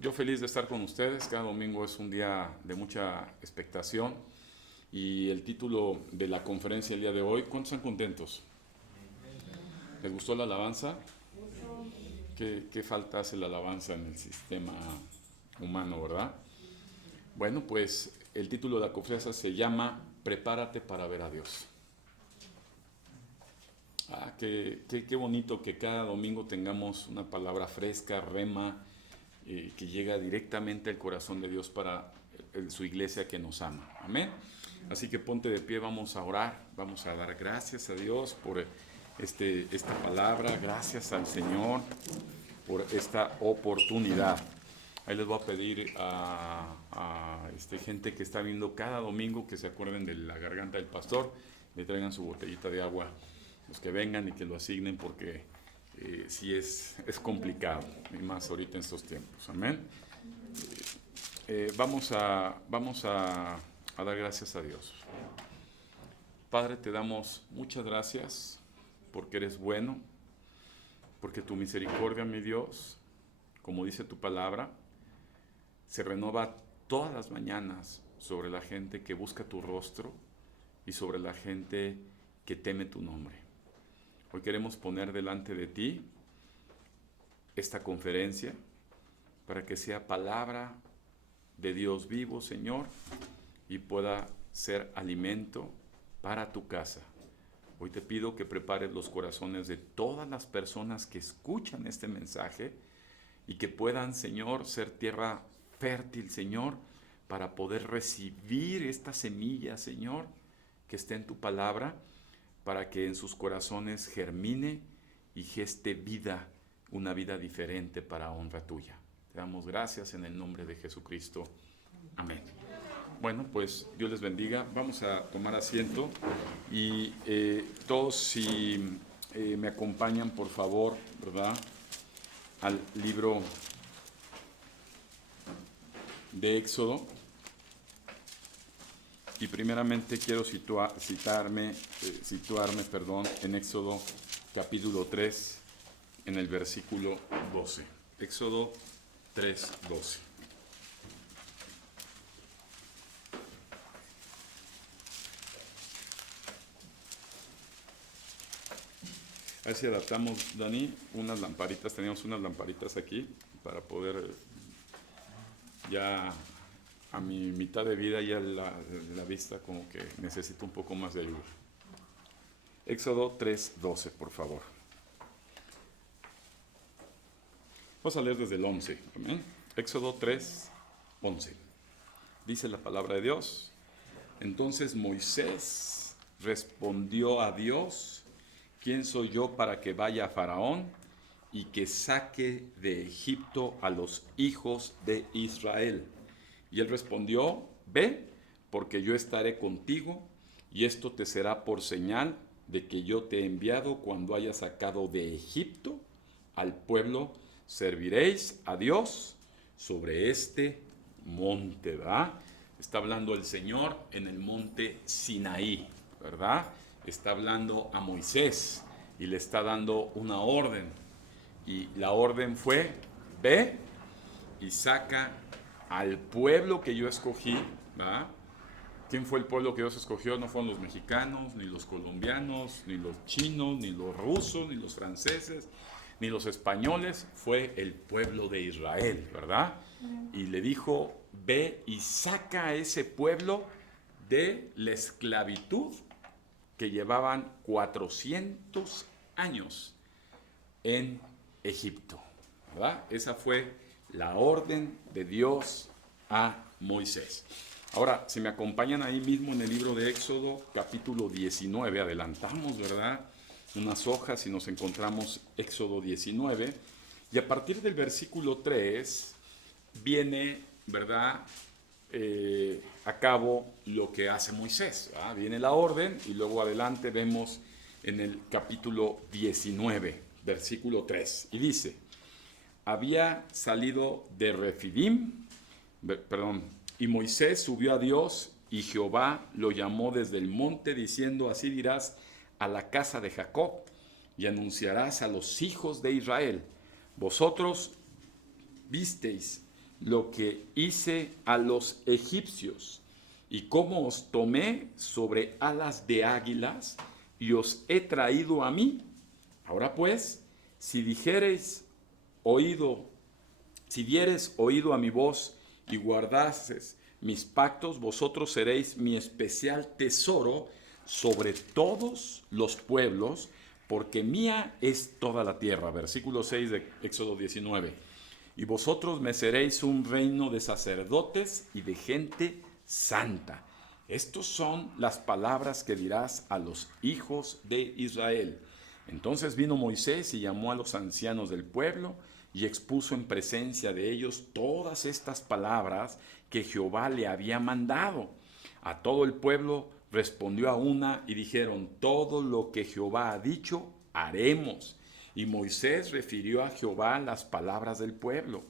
Yo feliz de estar con ustedes. Cada domingo es un día de mucha expectación y el título de la conferencia el día de hoy, ¿cuántos están contentos? ¿Les gustó la alabanza? ¿Qué falta hace la alabanza en el sistema humano, verdad? Bueno, pues el título de la conferencia se llama Prepárate para ver a Dios. Qué bonito que cada domingo tengamos una palabra fresca, rema, que llega directamente al corazón de Dios para su iglesia que nos ama. Amén. Así que ponte de pie, vamos a orar, vamos a dar gracias a Dios por esta palabra, gracias al Señor por esta oportunidad. Ahí les voy a pedir a gente que está viendo cada domingo que se acuerden de la garganta del pastor, le traigan su botellita de agua, los que vengan y que lo asignen porque sí es complicado, y más ahorita en estos tiempos. Amén. Vamos a dar gracias a Dios. Padre, te damos muchas gracias porque eres bueno, porque tu misericordia, mi Dios, como dice tu palabra, se renueva todas las mañanas sobre la gente que busca tu rostro y sobre la gente que teme tu nombre. Hoy queremos poner delante de ti esta conferencia para que sea palabra de Dios vivo, Señor, y pueda ser alimento para tu casa. Hoy te pido que prepares los corazones de todas las personas que escuchan este mensaje y que puedan, Señor, ser tierra fértil, Señor, para poder recibir esta semilla, Señor, que esté en tu palabra, para que en sus corazones germine y geste vida, una vida diferente para honra tuya. Te damos gracias en el nombre de Jesucristo. Amén. Bueno, pues Dios les bendiga. Vamos a tomar asiento y todos si me acompañan, por favor, ¿verdad? Al libro de Éxodo. Y primeramente quiero situarme en Éxodo capítulo 3, en el versículo 12. Éxodo 3, 12. A ver si adaptamos, Dani, unas lamparitas. Teníamos unas lamparitas aquí para poder ya a mi mitad de vida ya la vista como que necesito un poco más de ayuda. Éxodo 3:12, por favor. Vamos a leer desde el 11. ¿Amén? Éxodo 3:11. Dice la palabra de Dios. Entonces Moisés respondió a Dios: ¿quién soy yo para que vaya a Faraón y que saque de Egipto a los hijos de Israel? Y él respondió: ve, porque yo estaré contigo, y esto te será por señal de que yo te he enviado cuando hayas sacado de Egipto al pueblo. Serviréis a Dios sobre este monte, ¿verdad? Está hablando el Señor en el monte Sinaí, ¿verdad? Está hablando a Moisés y le está dando una orden. Y la orden fue: ve y saca al pueblo que yo escogí, ¿va? ¿Quién fue el pueblo que Dios escogió? No fueron los mexicanos, ni los colombianos, ni los chinos, ni los rusos, ni los franceses, ni los españoles. Fue el pueblo de Israel, ¿verdad? Y le dijo: ve y saca a ese pueblo de la esclavitud que llevaban 400 años en Egipto, ¿verdad? Esa fue la orden de Dios a Moisés. Ahora, si me acompañan ahí mismo en el libro de Éxodo, capítulo 19, adelantamos, ¿verdad? Unas hojas y nos encontramos Éxodo 19, y a partir del versículo 3 viene, ¿verdad? A cabo lo que hace Moisés, ¿verdad? Viene la orden y luego adelante vemos en el capítulo 19, versículo 3, y dice: había salido de Refidim, y Moisés subió a Dios, y Jehová lo llamó desde el monte, diciendo: así dirás a la casa de Jacob, y anunciarás a los hijos de Israel: vosotros visteis lo que hice a los egipcios, y cómo os tomé sobre alas de águilas, y os he traído a mí. Ahora pues, si dijereis oído, si diereis oído a mi voz y guardases mis pactos, vosotros seréis mi especial tesoro sobre todos los pueblos, porque mía es toda la tierra. Versículo 6 de Éxodo 19. Y vosotros me seréis un reino de sacerdotes y de gente santa. Estas son las palabras que dirás a los hijos de Israel. Entonces vino Moisés y llamó a los ancianos del pueblo y expuso en presencia de ellos todas estas palabras que Jehová le había mandado. A todo el pueblo respondió a una y dijeron: todo lo que Jehová ha dicho, haremos. Y Moisés refirió a Jehová las palabras del pueblo.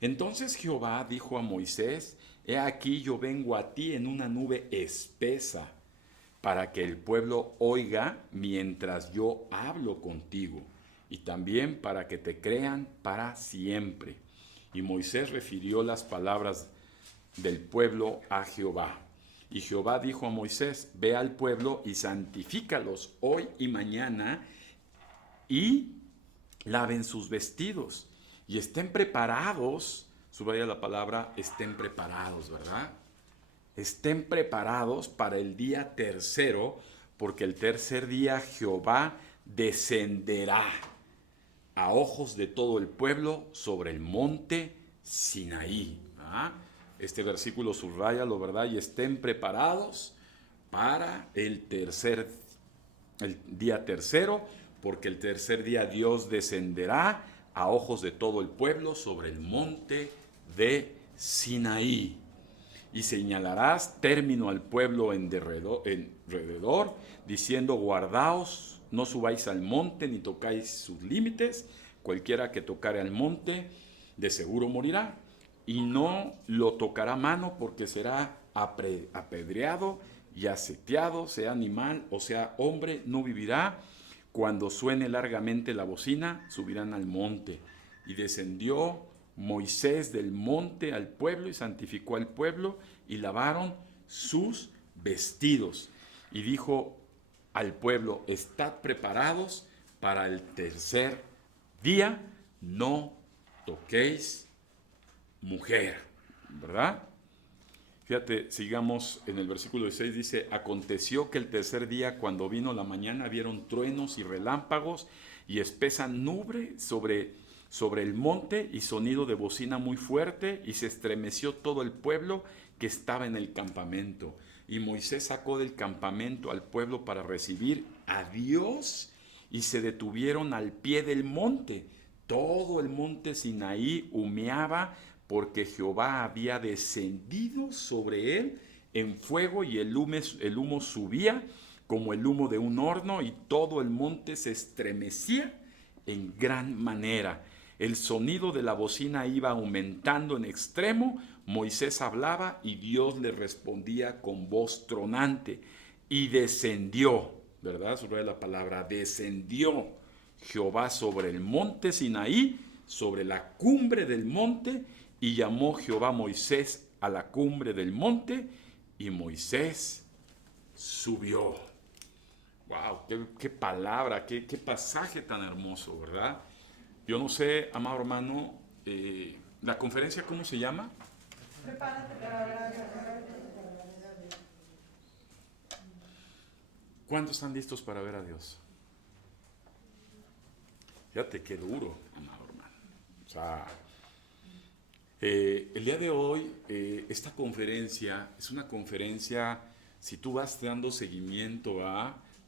Entonces Jehová dijo a Moisés: he aquí yo vengo a ti en una nube espesa, para que el pueblo oiga mientras yo hablo contigo, y también para que te crean para siempre. Y Moisés refirió las palabras del pueblo a Jehová. Y Jehová dijo a Moisés: ve al pueblo y santifícalos hoy y mañana, y laven sus vestidos, y estén preparados. Subraya la palabra estén preparados, ¿verdad? Estén preparados para el día tercero, porque el tercer día Jehová descenderá a ojos de todo el pueblo sobre el monte Sinaí. ¿Ah? Este versículo subráyalo, ¿verdad? Y estén preparados para el día tercero, porque el tercer día Dios descenderá a ojos de todo el pueblo sobre el monte de Sinaí. Y señalarás término al pueblo en derredor, diciendo: guardaos, no subáis al monte ni tocáis sus límites. Cualquiera que tocare al monte de seguro morirá, y no lo tocará mano, porque será apedreado y aseteado, sea animal o sea hombre, no vivirá. Cuando suene largamente la bocina, subirán al monte. Y descendió Moisés del monte al pueblo y santificó al pueblo, y lavaron sus vestidos. Y dijo al pueblo: estad preparados para el tercer día, no toquéis mujer. ¿Verdad? Fíjate, sigamos en el versículo 16, dice: aconteció que el tercer día, cuando vino la mañana, vieron truenos y relámpagos y espesa nube sobre el monte, y sonido de bocina muy fuerte, y se estremeció todo el pueblo que estaba en el campamento. Y Moisés sacó del campamento al pueblo para recibir a Dios, y se detuvieron al pie del monte. Todo el monte Sinaí humeaba, porque Jehová había descendido sobre él en fuego, y el humo subía como el humo de un horno, y todo el monte se estremecía en gran manera. El sonido de la bocina iba aumentando en extremo. Moisés hablaba y Dios le respondía con voz tronante. Y descendió, ¿verdad? Sobre la palabra, descendió Jehová sobre el monte Sinaí, sobre la cumbre del monte, y llamó Jehová a Moisés a la cumbre del monte, y Moisés subió. ¡Wow! ¡Qué palabra! Qué pasaje tan hermoso, ¿verdad? Yo no sé, amado hermano, ¿la conferencia cómo se llama? Prepárate para ver a Dios. ¿Cuántos están listos para ver a Dios? Fíjate qué duro, amado hermano. O sea, el día de hoy, esta conferencia es una conferencia, si tú vas dando seguimiento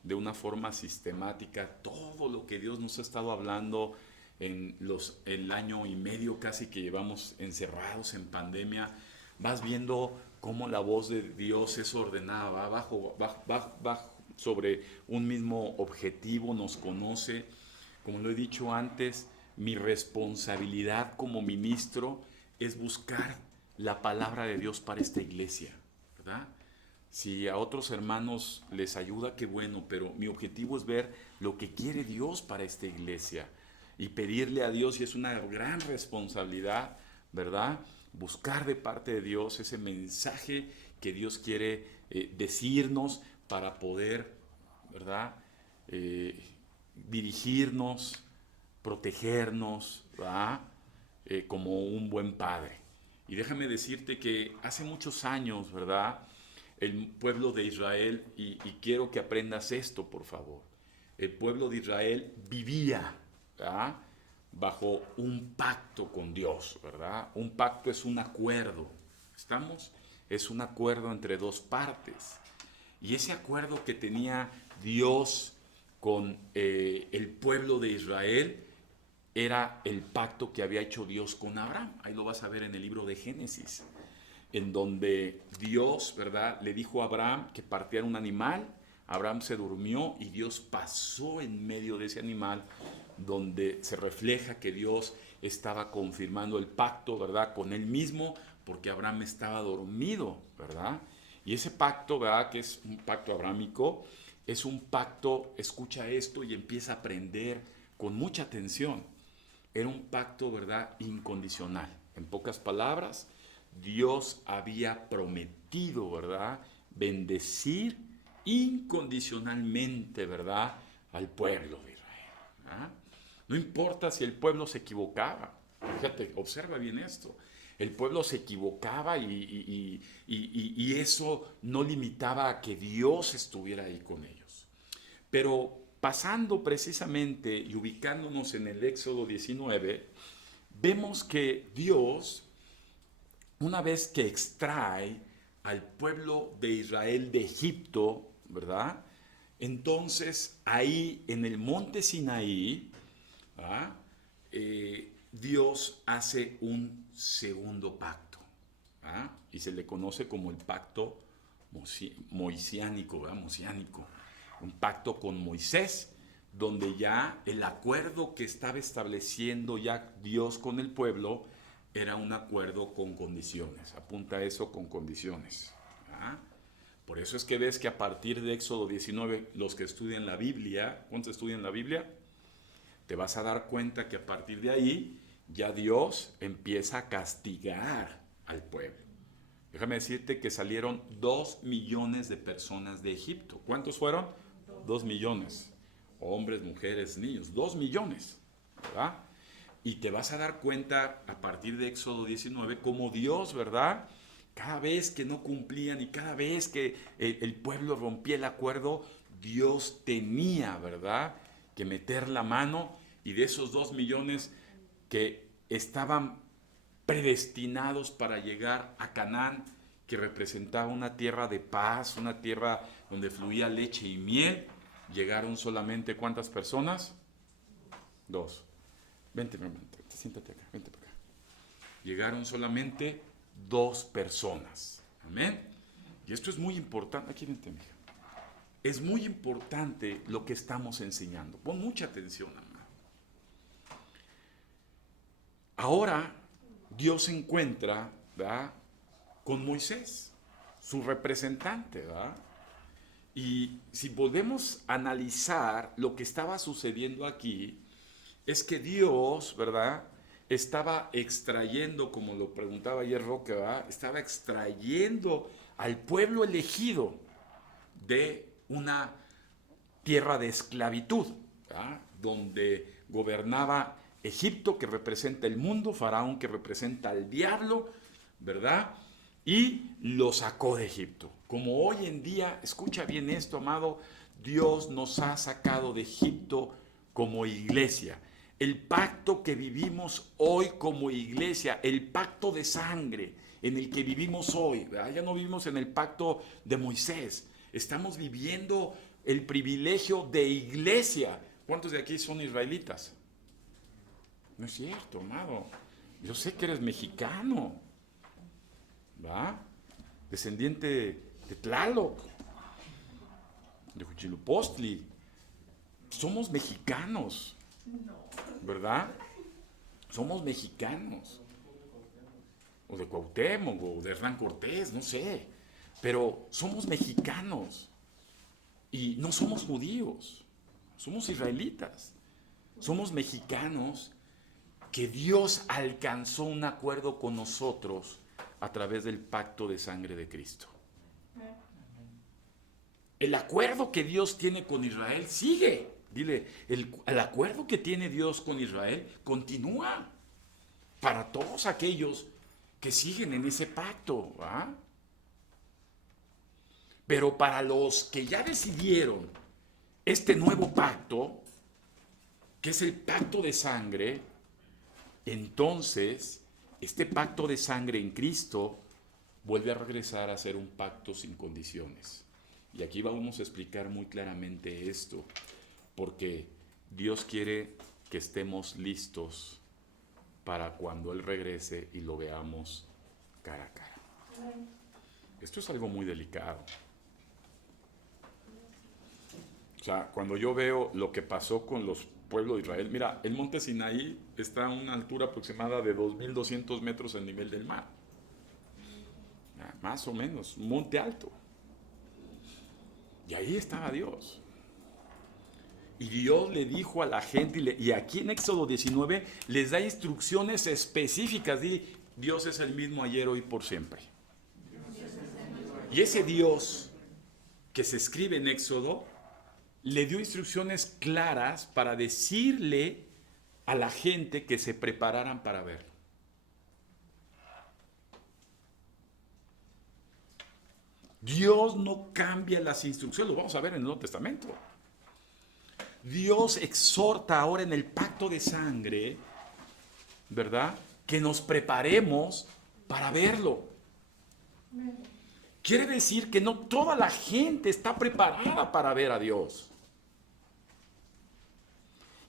de una forma sistemática, todo lo que Dios nos ha estado hablando en el año y medio casi que llevamos encerrados en pandemia, vas viendo cómo la voz de Dios es ordenada, va sobre un mismo objetivo, nos conoce. Como lo he dicho antes, mi responsabilidad como ministro es buscar la palabra de Dios para esta iglesia, ¿verdad? Si a otros hermanos les ayuda, qué bueno, pero mi objetivo es ver lo que quiere Dios para esta iglesia y pedirle a Dios, y es una gran responsabilidad, ¿verdad? buscar de parte de Dios ese mensaje que Dios quiere decirnos para poder, ¿verdad? Dirigirnos, protegernos, ¿verdad? Como un buen padre. Y déjame decirte que hace muchos años, ¿verdad? El pueblo de Israel, y quiero que aprendas esto, por favor. El pueblo de Israel vivía, ¿verdad?, bajo un pacto con Dios, ¿verdad? Un pacto es un acuerdo, ¿estamos? Es un acuerdo entre dos partes. Y ese acuerdo que tenía Dios con el pueblo de Israel era el pacto que había hecho Dios con Abraham. Ahí lo vas a ver en el libro de Génesis, en donde Dios, ¿verdad?, le dijo a Abraham que partiera un animal. Abraham se durmió y Dios pasó en medio de ese animal, donde se refleja que Dios estaba confirmando el pacto, ¿verdad?, con él mismo, porque Abraham estaba dormido, ¿verdad? Y ese pacto, ¿verdad?, que es un pacto abrámico, es un pacto, escucha esto y empieza a aprender con mucha atención. Era un pacto, ¿verdad?, incondicional. En pocas palabras, Dios había prometido, ¿verdad?, bendecir incondicionalmente, ¿verdad?, al pueblo de Israel, ¿verdad? No importa si el pueblo se equivocaba. Fíjate, observa bien esto. El pueblo se equivocaba y eso no limitaba a que Dios estuviera ahí con ellos. Pero pasando precisamente y ubicándonos en el Éxodo 19, vemos que Dios, una vez que extrae al pueblo de Israel de Egipto, ¿verdad? Entonces ahí en el monte Sinaí, ¿verdad?, Dios hace un segundo pacto, ¿verdad?, y se le conoce como el pacto moisiánico, ¿verdad?, mosiánico, un pacto con Moisés, donde ya el acuerdo que estaba estableciendo ya Dios con el pueblo era un acuerdo con condiciones. Apunta eso, con condiciones, ¿verdad? Por eso es que ves que a partir de Éxodo 19, los que estudian la Biblia, ¿cuántos estudian la Biblia?, te vas a dar cuenta que a partir de ahí ya Dios empieza a castigar al pueblo. Déjame decirte que salieron 2 millones de personas de Egipto. ¿Cuántos fueron? 2 millones. Hombres, mujeres, niños. 2 millones, ¿verdad? Y te vas a dar cuenta a partir de Éxodo 19 cómo Dios, ¿verdad?, cada vez que no cumplían y cada vez que el pueblo rompía el acuerdo, Dios tenía, ¿verdad?, que meter la mano, y de esos 2 millones que estaban predestinados para llegar a Canaán, que representaba una tierra de paz, una tierra donde fluía leche y miel, llegaron solamente ¿cuántas personas? 2. Vente, siéntate acá, vente para acá. Llegaron solamente 2 personas. Amén. Y esto es muy importante. Aquí vente, mija. Es muy importante lo que estamos enseñando. Pon mucha atención, amado. Ahora Dios se encuentra, ¿verdad?, con Moisés, su representante, ¿verdad? Y si volvemos a analizar lo que estaba sucediendo aquí, es que Dios, ¿verdad?, estaba extrayendo, como lo preguntaba ayer Roque, ¿verdad?, estaba extrayendo al pueblo elegido de una tierra de esclavitud, ¿verdad?, donde gobernaba Egipto, que representa el mundo, Faraón, que representa al diablo, ¿verdad?, y lo sacó de Egipto. Como hoy en día, escucha bien esto, amado, Dios nos ha sacado de Egipto como iglesia. El pacto que vivimos hoy como iglesia, el pacto de sangre en el que vivimos hoy, ¿verdad?, ya no vivimos en el pacto de Moisés, estamos viviendo el privilegio de iglesia. ¿Cuántos de aquí son israelitas? No es cierto, amado. Yo sé que eres mexicano, ¿va? Descendiente de Tlaloc, de Huitzilopochtli. Somos mexicanos, ¿verdad? Somos mexicanos. O de Cuauhtémoc, o de Hernán Cortés, no sé. Pero somos mexicanos. Y no somos judíos. Somos israelitas. Somos mexicanos. que Dios alcanzó un acuerdo con nosotros a través del pacto de sangre de Cristo. El acuerdo que Dios tiene con Israel sigue. Dile, el acuerdo que tiene Dios con Israel continúa para todos aquellos que siguen en ese pacto, ¿va? Pero para los que ya decidieron este nuevo pacto, que es el pacto de sangre, entonces este pacto de sangre en Cristo vuelve a regresar a ser un pacto sin condiciones. Y aquí vamos a explicar muy claramente esto, porque Dios quiere que estemos listos para cuando Él regrese y lo veamos cara a cara. Esto es algo muy delicado. O sea, cuando yo veo lo que pasó con los pueblos de Israel, mira, el monte Sinaí está a una altura aproximada de 2.200 metros al nivel del mar. Más o menos, un monte alto. Y ahí estaba Dios. Y Dios le dijo a la gente, y aquí en Éxodo 19 les da instrucciones específicas. Dios es el mismo ayer, hoy, por siempre. Y ese Dios que se escribe en Éxodo le dio instrucciones claras para decirle a la gente que se prepararan para verlo. Dios no cambia las instrucciones, lo vamos a ver en el Nuevo Testamento. Dios exhorta ahora en el pacto de sangre, ¿verdad?, que nos preparemos para verlo. Quiere decir que no toda la gente está preparada para ver a Dios.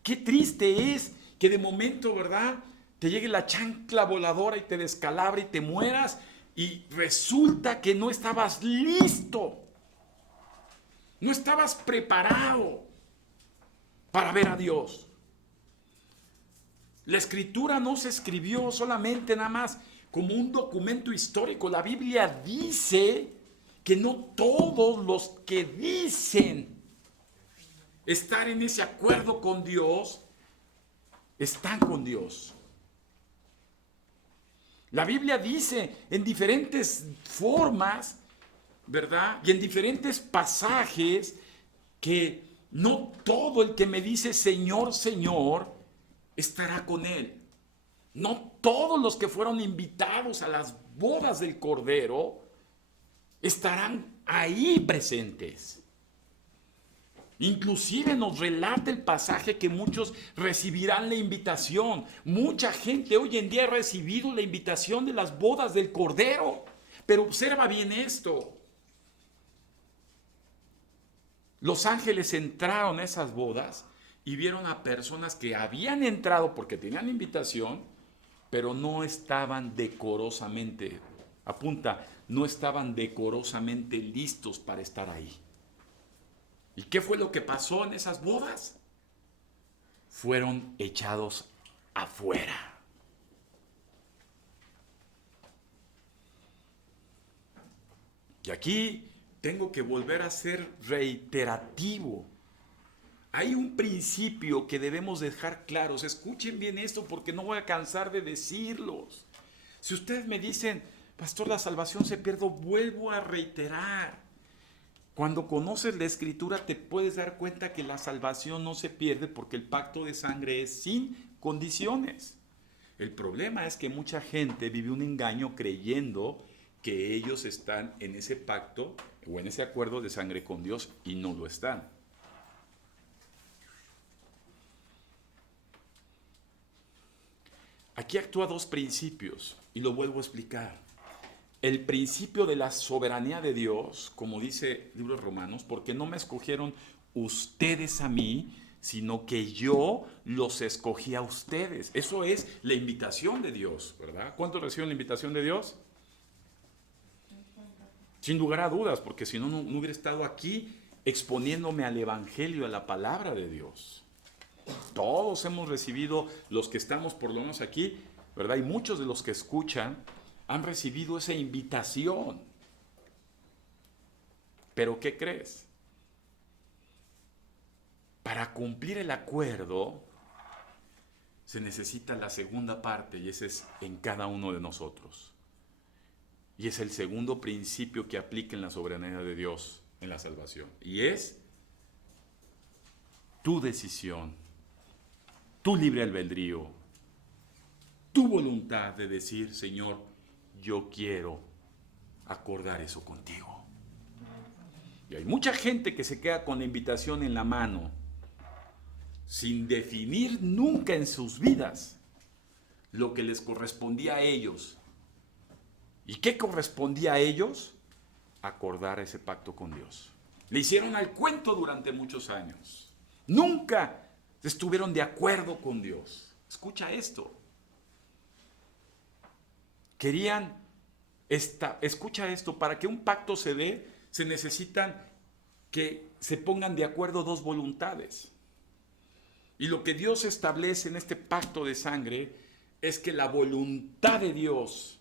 Qué triste es que de momento, ¿verdad?, te llegue la chancla voladora y te descalabre y te mueras y resulta que no estabas listo. No estabas preparado para ver a Dios. La escritura no se escribió solamente nada más como un documento histórico. La Biblia dice que no todos los que dicen estar en ese acuerdo con Dios están con Dios. La Biblia dice en diferentes formas, ¿verdad?, y en diferentes pasajes que no todo el que me dice Señor, Señor, estará con Él. No todos los que fueron invitados a las bodas del Cordero estarán ahí presentes. Inclusive nos relata el pasaje que muchos recibirán la invitación. Mucha gente hoy en día ha recibido la invitación de las bodas del Cordero. Pero observa bien esto. Los ángeles entraron a esas bodas y vieron a personas que habían entrado porque tenían invitación, pero no estaban decorosamente, apunta, no estaban decorosamente listos para estar ahí. ¿Y qué fue lo que pasó en esas bodas? Fueron echados afuera. Y aquí tengo que volver a ser reiterativo. Hay un principio que debemos dejar claros. Escuchen bien esto porque no voy a cansar de decirlos. Si ustedes me dicen, pastor, la salvación se pierde, vuelvo a reiterar. Cuando conoces la Escritura te puedes dar cuenta que la salvación no se pierde porque el pacto de sangre es sin condiciones. El problema es que mucha gente vive un engaño creyendo que ellos están en ese pacto o en ese acuerdo de sangre con Dios y no lo están. Aquí actúa dos principios y lo vuelvo a explicar. El principio de la soberanía de Dios, como dice el libro de Romanos, porque no me escogieron ustedes a mí, sino que yo los escogí a ustedes. Eso es la invitación de Dios, ¿verdad? ¿Cuántos reciben la invitación de Dios? Sin lugar a dudas, porque si no, no hubiera estado aquí exponiéndome al Evangelio, a la palabra de Dios. Todos hemos recibido, los que estamos por lo menos aquí, ¿verdad? Y muchos de los que escuchan han recibido esa invitación. Pero ¿qué crees? Para cumplir el acuerdo, se necesita la segunda parte, y ese es en cada uno de nosotros. Y es el segundo principio que aplica en la soberanía de Dios en la salvación. Y es tu decisión, tu libre albedrío, tu voluntad de decir, Señor, yo quiero acordar eso contigo. Y hay mucha gente que se queda con la invitación en la mano, sin definir nunca en sus vidas lo que les correspondía a ellos. ¿Y qué correspondía a ellos? Acordar ese pacto con Dios. Le hicieron al cuento durante muchos años. Nunca estuvieron de acuerdo con Dios. Escucha esto. Escucha esto, para que un pacto se dé, se necesitan que se pongan de acuerdo dos voluntades. Y lo que Dios establece en este pacto de sangre es que la voluntad de Dios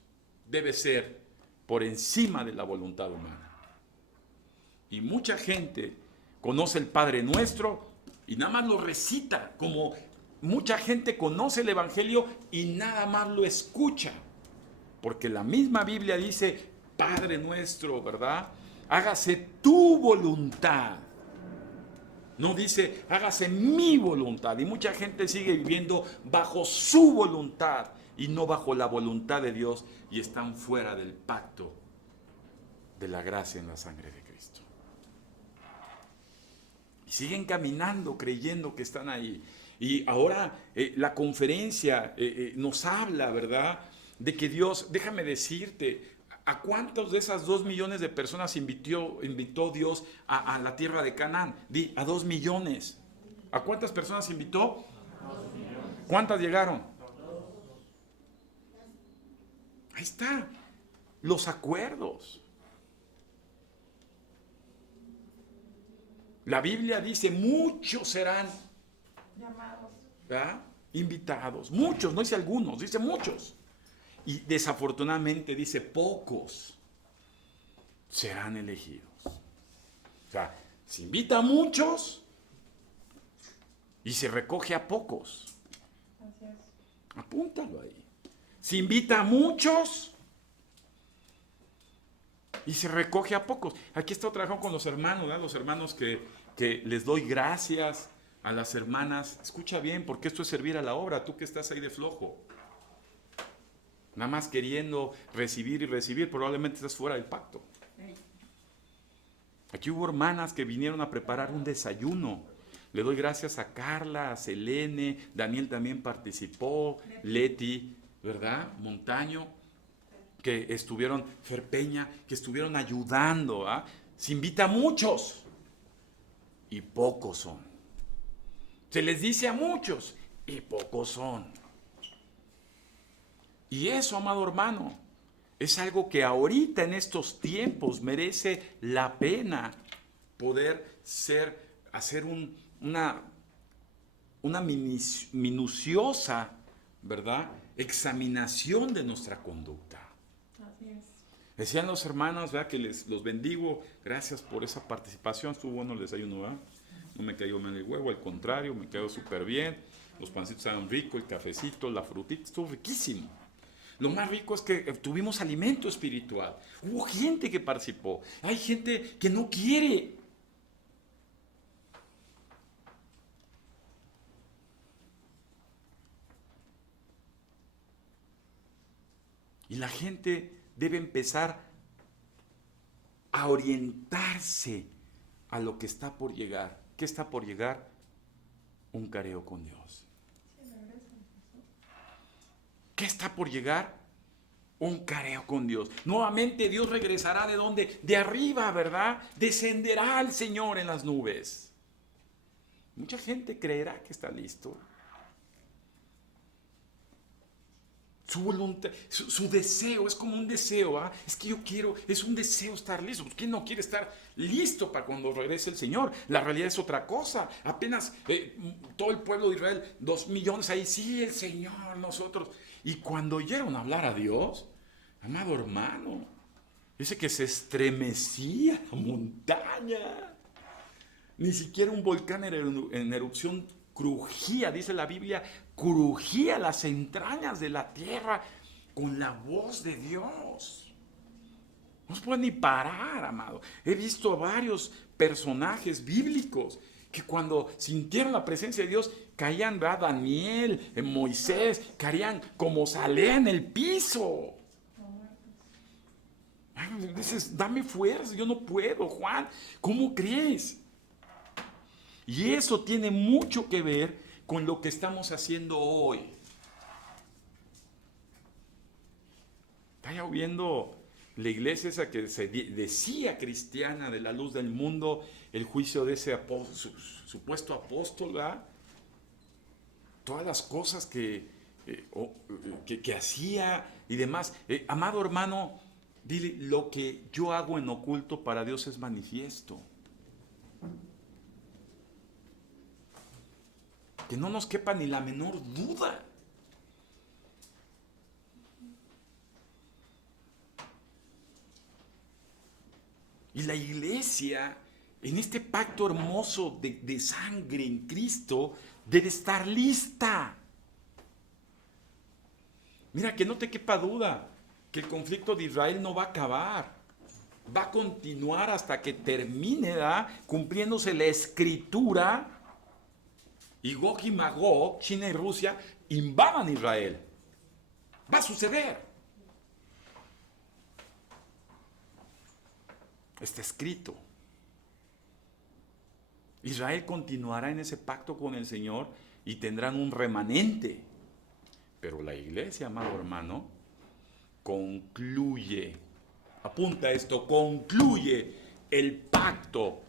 debe ser por encima de la voluntad humana. Y mucha gente conoce el Padre Nuestro y nada más lo recita, como mucha gente conoce el Evangelio y nada más lo escucha. Porque la misma Biblia dice, Padre Nuestro, ¿verdad? Hágase tu voluntad. No dice, hágase mi voluntad. Y mucha gente sigue viviendo bajo su voluntad y no bajo la voluntad de Dios, y están fuera del pacto de la gracia en la sangre de Cristo. Y siguen caminando creyendo que están ahí. Y ahora la conferencia nos habla, ¿verdad? De que Dios, déjame decirte, ¿a cuántos de esas 2 millones de personas invitó Dios a la tierra de Canaán? A 2 millones. ¿A cuántas personas invitó? 2 millones. ¿Cuántas llegaron? Ahí está. Los acuerdos. La Biblia dice, muchos serán Llamados. ¿verdad? Invitados. Muchos, no dice algunos, dice muchos. Y desafortunadamente dice pocos serán elegidos. O sea, se invita a muchos y se recoge a pocos. Así es. Apúntalo ahí. Se invita a muchos y se recoge a pocos. Aquí estoy trabajando con los hermanos, ¿verdad? Los hermanos que les doy gracias, a las hermanas. Escucha bien, porque esto es servir a la obra. Tú que estás ahí de flojo, nada más queriendo recibir y recibir, probablemente estás fuera del pacto. Aquí hubo hermanas que vinieron a preparar un desayuno. Le doy gracias a Carla, a Selene, Daniel también participó, Leti, ¿verdad? Montaño, que estuvieron, Fer Peña, que estuvieron ayudando. ¿Ah? Se invita a muchos y pocos son. Se les dice a muchos y pocos son. Y eso, amado hermano, es algo que ahorita en estos tiempos merece la pena poder hacer una minuciosa, ¿verdad?, examinación de nuestra conducta. Así es. Decían los hermanos, ¿verdad?, que los bendigo, gracias por esa participación, estuvo bueno el desayuno, ¿verdad? No me cayó mal el huevo, al contrario, me quedó súper bien, los pancitos estaban ricos, el cafecito, la frutita, estuvo riquísimo. Lo más rico es que tuvimos alimento espiritual. Hubo gente que participó. Hay gente que no quiere. Y la gente debe empezar a orientarse a lo que está por llegar. ¿Qué está por llegar? Un careo con Dios. ¿Qué está por llegar? Un careo con Dios. Nuevamente Dios regresará ¿de dónde? De arriba, ¿verdad? Descenderá el Señor en las nubes. Mucha gente creerá que está listo. Su voluntad, su deseo, es como un deseo, ¿ah? Es que yo quiero, es un deseo estar listo. ¿Quién no quiere estar listo para cuando regrese el Señor? La realidad es otra cosa. Apenas todo el pueblo de Israel, 2 millones ahí, sí, el Señor, nosotros. Y cuando oyeron hablar a Dios, amado hermano, dice que se estremecía la montaña. Ni siquiera un volcán en erupción crujía, dice la Biblia, crujía las entrañas de la tierra con la voz de Dios. No se puede ni parar, amado. He visto a varios personajes bíblicos que cuando sintieron la presencia de Dios caían, ¿verdad? Daniel, Moisés, caían como salé en el piso. Ay, dices, dame fuerza, yo no puedo, Juan. ¿Cómo crees? Y eso tiene mucho que ver con lo que estamos haciendo hoy. Está ya viendo la iglesia esa que se decía cristiana, de la luz del mundo, el juicio de ese supuesto apóstol, ¿verdad? Todas las cosas que hacía y demás. Amado hermano, dile, lo que yo hago en oculto para Dios es manifiesto. Que no nos quepa ni la menor duda. Y la iglesia, en este pacto hermoso de sangre en Cristo, debe estar lista. Mira, que no te quepa duda que el conflicto de Israel no va a acabar. Va a continuar hasta que termine, ¿verdad?, cumpliéndose la escritura. Y Gog y Magog, China y Rusia, invadan Israel. Va a suceder. Está escrito. Israel continuará en ese pacto con el Señor y tendrán un remanente. Pero la iglesia, amado hermano, concluye, apunta esto, concluye el pacto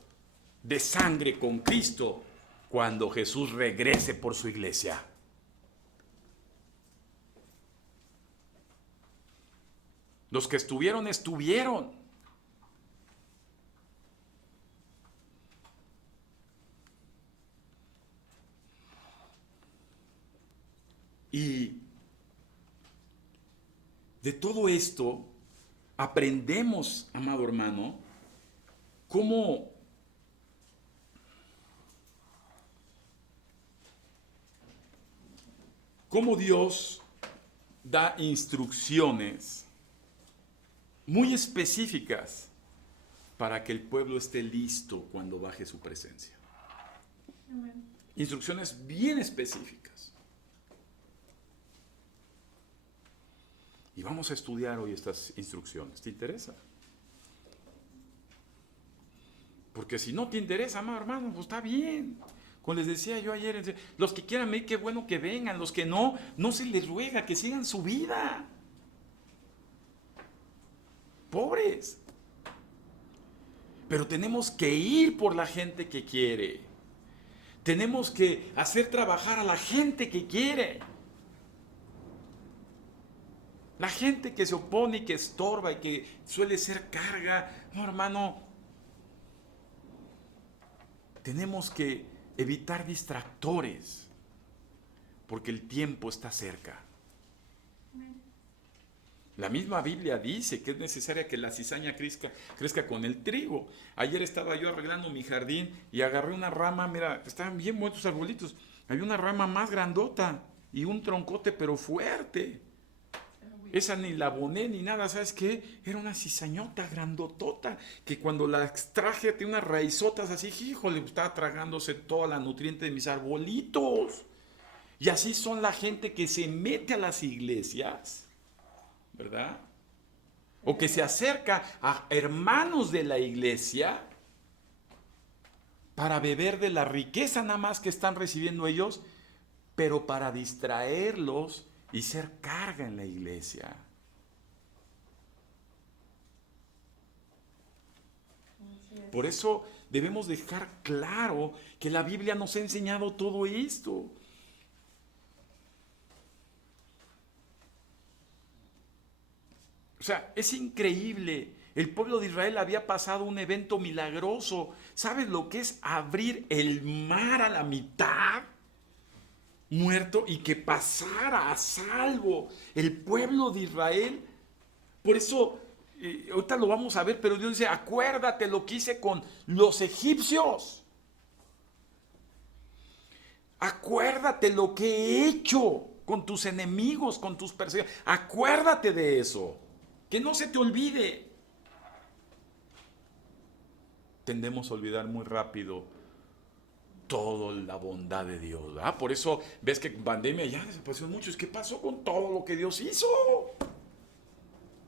de sangre con Cristo cuando Jesús regrese por su iglesia. Los que estuvieron, estuvieron. Y de todo esto aprendemos, amado hermano, cómo Dios da instrucciones muy específicas para que el pueblo esté listo cuando baje su presencia. Amén. Instrucciones bien específicas. Y vamos a estudiar hoy estas instrucciones. ¿Te interesa? Porque si no te interesa, amado hermano, pues está bien. Como les decía yo ayer, los que quieran venir, qué bueno que vengan. Los que no, no se les ruega, que sigan su vida. Pobres. Pero tenemos que ir por la gente que quiere. Tenemos que hacer trabajar a la gente que quiere. La gente que se opone y que estorba y que suele ser carga, no, hermano, tenemos que evitar distractores, porque el tiempo está cerca. La misma Biblia dice que es necesaria que la cizaña crezca con el trigo. Ayer estaba yo arreglando mi jardín y agarré una rama, mira, estaban bien buenos arbolitos. Había una rama más grandota y un troncote pero fuerte. Esa ni la aboné ni nada, ¿sabes qué? Era una cizañota grandotota que cuando la extraje tenía unas raizotas así, híjole, estaba tragándose toda la nutriente de mis arbolitos. Y así son la gente que se mete a las iglesias, ¿verdad? O que se acerca a hermanos de la iglesia para beber de la riqueza nada más que están recibiendo ellos, pero para distraerlos y ser carga en la iglesia. Por eso debemos dejar claro que la Biblia nos ha enseñado todo esto. O sea, es increíble. El pueblo de Israel había pasado un evento milagroso. ¿Sabes lo que es abrir el mar a la mitad? Muerto, y que pasara a salvo el pueblo de Israel. Por eso, ahorita lo vamos a ver, pero Dios dice, acuérdate lo que hice con los egipcios. Acuérdate lo que he hecho con tus enemigos, con tus perseguidores. Acuérdate de eso. Que no se te olvide. Tendemos a olvidar muy rápido toda la bondad de Dios, ¿verdad? Por eso ves que en pandemia ya desaparecieron muchos. ¿Qué pasó con todo lo que Dios hizo?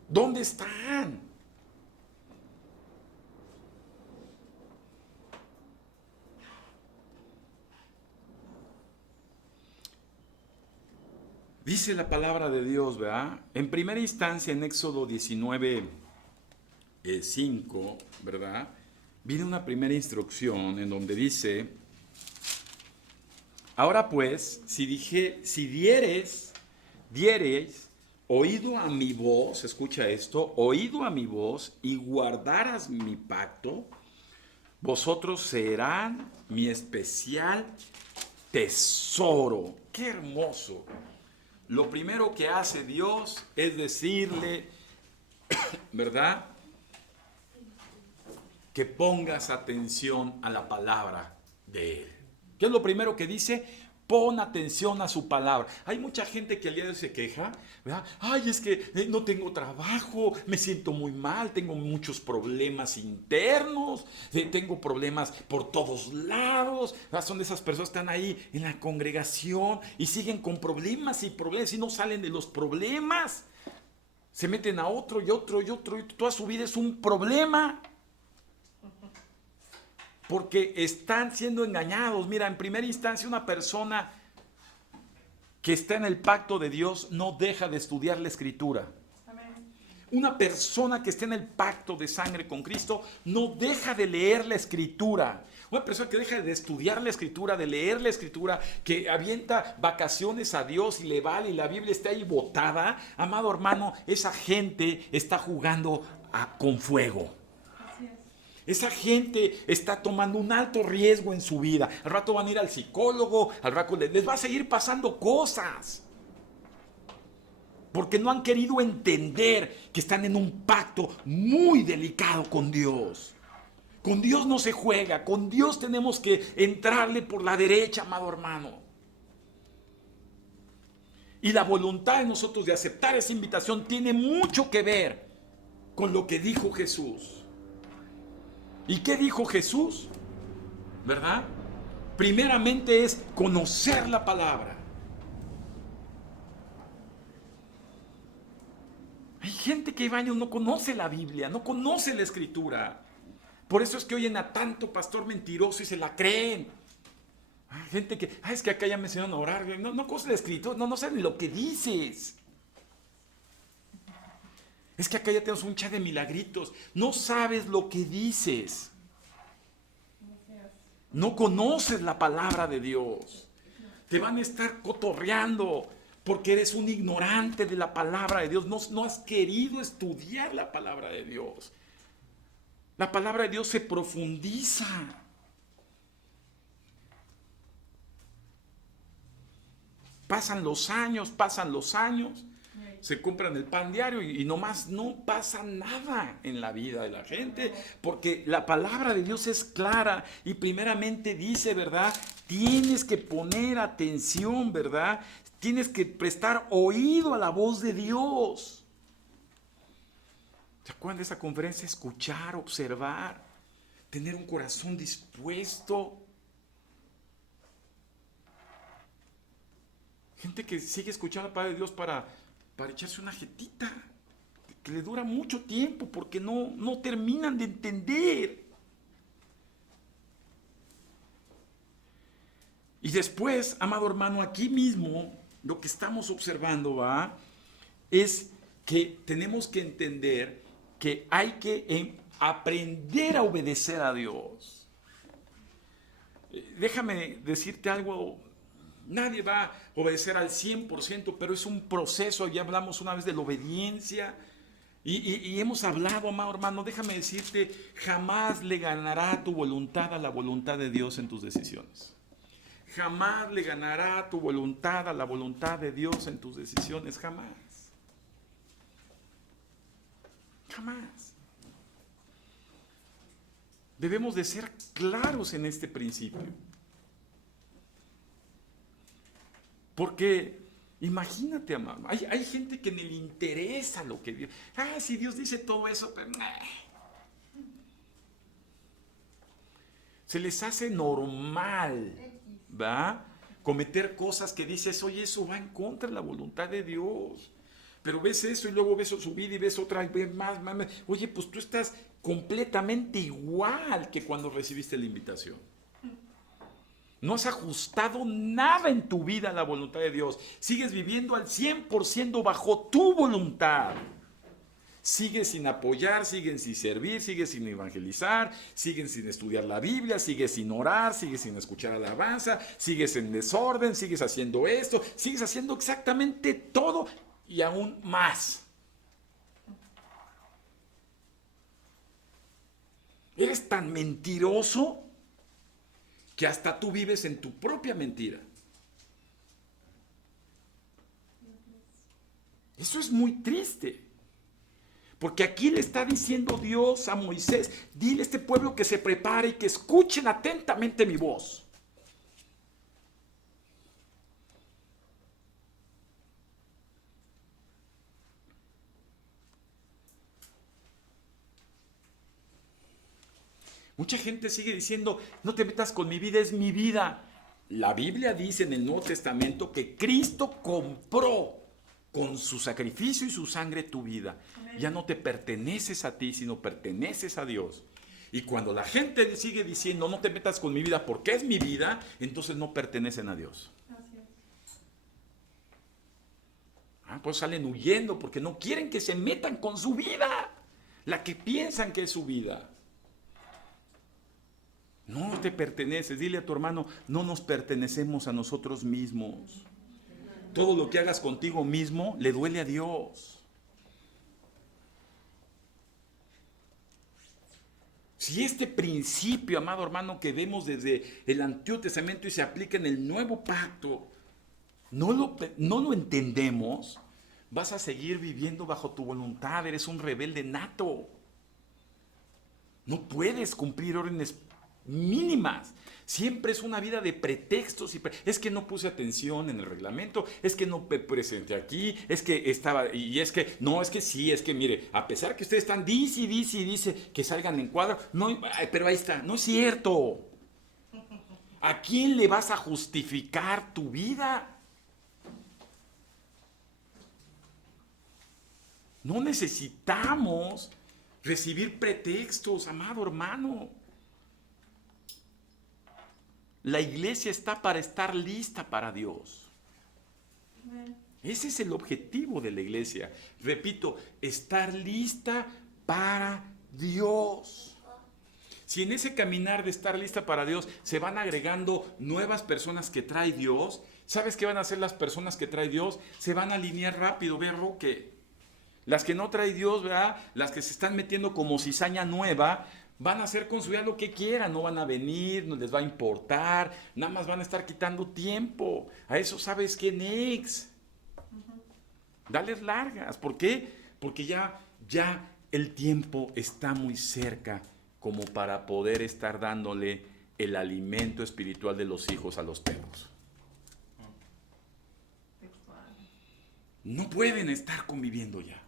¿Dónde están? Dice la palabra de Dios, ¿verdad? En primera instancia, en Éxodo 19, 5, ¿verdad? Viene una primera instrucción en donde dice: ahora pues, si diereis oído a mi voz, escucha esto, oído a mi voz y guardaras mi pacto, vosotros serán mi especial tesoro. ¡Qué hermoso! Lo primero que hace Dios es decirle, ¿verdad?, que pongas atención a la palabra de Él. ¿Qué es lo primero que dice? Pon atención a su palabra. Hay mucha gente que al día de hoy se queja, ¿verdad? Ay, es que no tengo trabajo, me siento muy mal, tengo muchos problemas internos, tengo problemas por todos lados, ¿verdad? Son de esas personas que están ahí en la congregación y siguen con problemas y problemas y no salen de los problemas. Se meten a otro y otro y otro y toda su vida es un problema. Porque están siendo engañados. Mira, en primera instancia, una persona que está en el pacto de Dios no deja de estudiar la Escritura. Amén. Una persona que está en el pacto de sangre con Cristo no deja de leer la Escritura. Una persona que deja de estudiar la Escritura, de leer la Escritura, que avienta vacaciones a Dios y le vale y la Biblia está ahí botada, amado hermano, esa gente está jugando con fuego. Así es. Esa gente está tomando un alto riesgo en su vida. Al rato van a ir al psicólogo, al rato les va a seguir pasando cosas. Porque no han querido entender que están en un pacto muy delicado con Dios. Con Dios no se juega, con Dios tenemos que entrarle por la derecha, amado hermano. Y la voluntad de nosotros de aceptar esa invitación tiene mucho que ver con lo que dijo Jesús. ¿Y qué dijo Jesús? ¿Verdad? Primeramente es conocer la palabra. Hay gente que años no conoce la Biblia, no conoce la Escritura. Por eso es que oyen a tanto pastor mentiroso y se la creen. Hay gente que, es que acá ya me enseñaron a orar. No conoce la Escritura, no saben ni lo que dices. Es que acá ya tenemos un chat de milagritos. No sabes lo que dices. No conoces la palabra de Dios. Te van a estar cotorreando porque eres un ignorante de la palabra de Dios. No has querido estudiar la palabra de Dios. La palabra de Dios se profundiza. Pasan los años. Se compran el pan diario y nomás no pasa nada en la vida de la gente, porque la palabra de Dios es clara y primeramente dice, ¿verdad? Tienes que poner atención, ¿verdad? Tienes que prestar oído a la voz de Dios. ¿Se acuerdan de esa conferencia? Escuchar, observar, tener un corazón dispuesto. Gente que sigue escuchando la palabra de Dios para echarse una jetita que le dura mucho tiempo porque no terminan de entender. Y después, amado hermano, aquí mismo lo que estamos observando es que tenemos que entender que hay que aprender a obedecer a Dios. Déjame decirte algo. Nadie va a obedecer al 100%, pero es un proceso. Ya hablamos una vez de la obediencia y hemos hablado, amado hermano, déjame decirte, jamás le ganará tu voluntad a la voluntad de Dios en tus decisiones. Jamás le ganará tu voluntad a la voluntad de Dios en tus decisiones, jamás. Jamás. Debemos de ser claros en este principio. Porque imagínate, amado, hay gente que ni le interesa lo que Dios... si Dios dice todo eso, pero... Se les hace normal, ¿va? Cometer cosas que dices, oye, eso va en contra de la voluntad de Dios. Pero ves eso y luego ves su vida y ves otra y ves más. Oye, pues tú estás completamente igual que cuando recibiste la invitación. No has ajustado nada en tu vida a la voluntad de Dios. Sigues viviendo al 100% bajo tu voluntad. Sigues sin apoyar, sigues sin servir, sigues sin evangelizar, sigues sin estudiar la Biblia, sigues sin orar, sigues sin escuchar alabanza, sigues en desorden, sigues haciendo esto, sigues haciendo exactamente todo y aún más. Eres tan mentiroso que hasta tú vives en tu propia mentira. Eso es muy triste. Porque aquí le está diciendo Dios a Moisés, dile a este pueblo que se prepare y que escuchen atentamente mi voz. Mucha gente sigue diciendo, no te metas con mi vida, es mi vida. La Biblia dice en el Nuevo Testamento que Cristo compró con su sacrificio y su sangre tu vida. Amén. Ya no te perteneces a ti, sino perteneces a Dios. Y cuando la gente sigue diciendo, no te metas con mi vida porque es mi vida, entonces no pertenecen a Dios. Pues salen huyendo porque no quieren que se metan con su vida, la que piensan que es su vida. No te perteneces. Dile a tu hermano, no nos pertenecemos a nosotros mismos. Todo lo que hagas contigo mismo le duele a Dios. Si este principio, amado hermano, que vemos desde el Antiguo Testamento y se aplica en el Nuevo Pacto, no lo entendemos, vas a seguir viviendo bajo tu voluntad. Eres un rebelde nato. No puedes cumplir órdenes mínimas. Siempre es una vida de pretextos. Es que no puse atención en el reglamento, es que no me presenté aquí, es que estaba, y es que, no, es que sí, es que mire, a pesar que ustedes están, dice que salgan en cuadro, no, pero ahí está, no es cierto. ¿A quién le vas a justificar tu vida? No necesitamos recibir pretextos, amado hermano. La iglesia está para estar lista para Dios. Ese es el objetivo de la iglesia. Repito, estar lista para Dios. Si en ese caminar de estar lista para Dios se van agregando nuevas personas que trae Dios, ¿sabes qué van a hacer las personas que trae Dios? Se van a alinear rápido, ve Roque. Las que no trae Dios, ¿verdad? Las que se están metiendo como cizaña nueva, van a hacer con su vida lo que quieran, no van a venir, no les va a importar, nada más van a estar quitando tiempo. A eso sabes qué, next. Dales largas. ¿Por qué? Porque ya el tiempo está muy cerca como para poder estar dándole el alimento espiritual de los hijos a los perros. No pueden estar conviviendo ya.